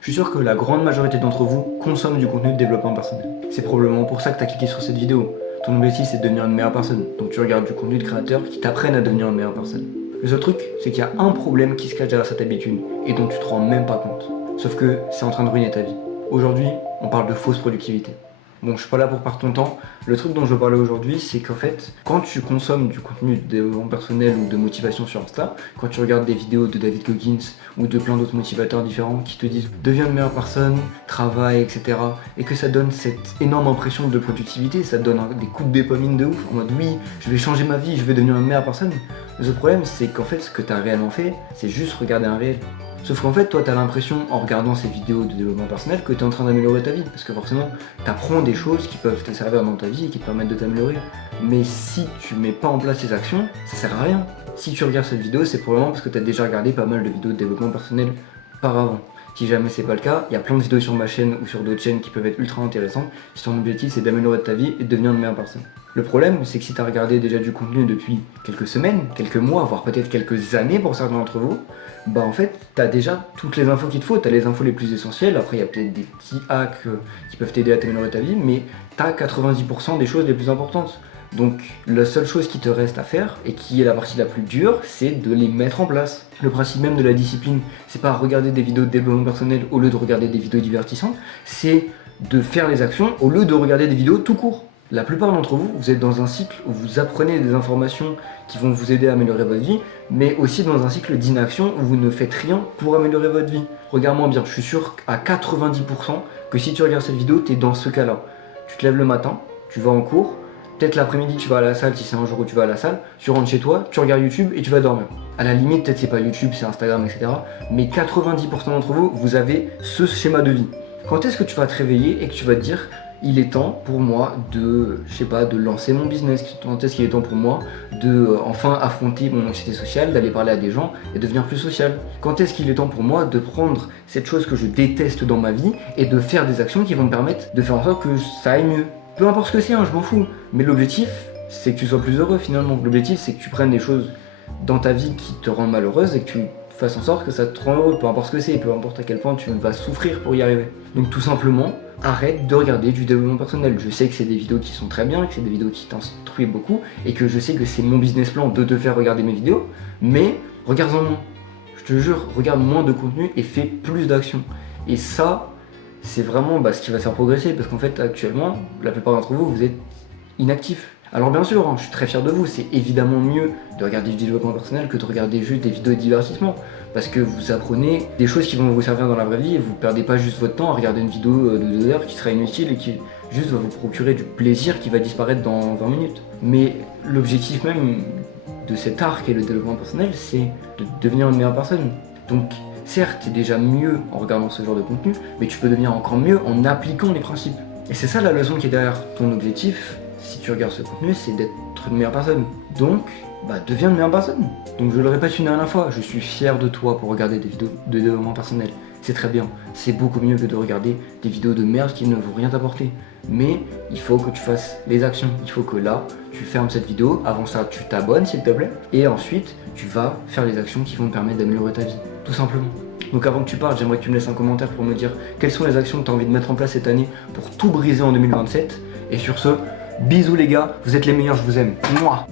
Je suis sûr que la grande majorité d'entre vous consomment du contenu de développement personnel. C'est probablement pour ça que tu as cliqué sur cette vidéo. Ton objectif c'est de devenir une meilleure personne, donc tu regardes du contenu de créateurs qui t'apprennent à devenir une meilleure personne. Le seul truc, c'est qu'il y a un problème qui se cache derrière cette habitude et dont tu te rends même pas compte. Sauf que c'est en train de ruiner ta vie. Aujourd'hui, on parle de fausse productivité. Bon, je suis pas là pour perdre ton temps. Le truc dont je veux parler aujourd'hui, c'est qu'en fait, quand tu consommes du contenu de développement personnel ou de motivation sur Insta, quand tu regardes des vidéos de David Goggins ou de plein d'autres motivateurs différents qui te disent deviens une meilleure personne, travaille, etc. et que ça donne cette énorme impression de productivité, ça te donne des coups de dopamine de ouf, en mode oui, je vais changer ma vie, je vais devenir une meilleure personne. Le seul problème, c'est qu'en fait, ce que tu as réellement fait, c'est juste regarder un réel. Sauf qu'en fait, toi, t'as l'impression, en regardant ces vidéos de développement personnel, que t'es en train d'améliorer ta vie. Parce que forcément, t'apprends des choses qui peuvent te servir dans ta vie et qui te permettent de t'améliorer. Mais si tu mets pas en place ces actions, ça sert à rien. Si tu regardes cette vidéo, c'est probablement parce que t'as déjà regardé pas mal de vidéos de développement personnel par avant. Si jamais c'est pas le cas, il y a plein de vidéos sur ma chaîne ou sur d'autres chaînes qui peuvent être ultra intéressantes si ton objectif c'est d'améliorer ta vie et de devenir une meilleure personne. Le problème, c'est que si tu as regardé déjà du contenu depuis quelques semaines, quelques mois, voire peut-être quelques années pour certains d'entre vous, bah en fait, tu as déjà toutes les infos qu'il te faut, tu as les infos les plus essentielles, après il y a peut-être des petits hacks qui peuvent t'aider à t'améliorer ta vie, mais tu as 90% des choses les plus importantes. Donc la seule chose qui te reste à faire, et qui est la partie la plus dure, c'est de les mettre en place. Le principe même de la discipline, c'est pas regarder des vidéos de développement personnel au lieu de regarder des vidéos divertissantes, c'est de faire les actions au lieu de regarder des vidéos tout court. La plupart d'entre vous, vous êtes dans un cycle où vous apprenez des informations qui vont vous aider à améliorer votre vie, mais aussi dans un cycle d'inaction où vous ne faites rien pour améliorer votre vie. Regarde-moi bien, je suis sûr à 90% que si tu regardes cette vidéo, tu es dans ce cas-là. Tu te lèves le matin, tu vas en cours, peut-être l'après-midi tu vas à la salle si c'est un jour où tu vas à la salle, tu rentres chez toi, tu regardes YouTube et tu vas dormir. À la limite, peut-être c'est pas YouTube, c'est Instagram, etc. Mais 90% d'entre vous, vous avez ce schéma de vie. Quand est-ce que tu vas te réveiller et que tu vas te dire il est temps pour moi de, de lancer mon business, quand est-ce qu'il est temps pour moi de enfin affronter mon anxiété sociale, d'aller parler à des gens et devenir plus social. Quand est-ce qu'il est temps pour moi de prendre cette chose que je déteste dans ma vie et de faire des actions qui vont me permettre de faire en sorte que ça aille mieux. Peu importe ce que c'est, je m'en fous. Mais l'objectif, c'est que tu sois plus heureux finalement. L'objectif, c'est que tu prennes des choses dans ta vie qui te rendent malheureuse et que tu fasses en sorte que ça te rend heureux, peu importe ce que c'est, peu importe à quel point tu vas souffrir pour y arriver. Donc tout simplement, arrête de regarder du développement personnel. Je sais que c'est des vidéos qui sont très bien, que c'est des vidéos qui t'instruisent beaucoup, et que je sais que c'est mon business plan de te faire regarder mes vidéos, mais regarde-en moins. Je te jure, regarde moins de contenu et fais plus d'actions. Et ça, c'est vraiment ce qui va te faire progresser, parce qu'en fait, actuellement, la plupart d'entre vous, vous êtes inactifs. Alors bien sûr, je suis très fier de vous, c'est évidemment mieux de regarder du développement personnel que de regarder juste des vidéos de divertissement. Parce que vous apprenez des choses qui vont vous servir dans la vraie vie et vous perdez pas juste votre temps à regarder une vidéo de 2 heures qui sera inutile et qui juste va vous procurer du plaisir qui va disparaître dans 20 minutes. Mais l'objectif même de cet art qu'est le développement personnel, c'est de devenir une meilleure personne. Donc certes, tu es déjà mieux en regardant ce genre de contenu, mais tu peux devenir encore mieux en appliquant les principes. Et c'est ça la leçon qui est derrière ton objectif. Si tu regardes ce contenu, c'est d'être une meilleure personne. Donc, deviens une meilleure personne. Donc je le répète une dernière fois, je suis fier de toi pour regarder des vidéos de développement personnel. C'est très bien, c'est beaucoup mieux que de regarder des vidéos de merde qui ne vont rien t'apporter. Mais il faut que tu fasses les actions. Il faut que là, tu fermes cette vidéo, avant ça tu t'abonnes s'il te plaît, et ensuite tu vas faire les actions qui vont te permettre d'améliorer ta vie, tout simplement. Donc avant que tu partes, j'aimerais que tu me laisses un commentaire pour me dire quelles sont les actions que tu as envie de mettre en place cette année pour tout briser en 2027. Et sur ce, bisous les gars, vous êtes les meilleurs, je vous aime. Mouah.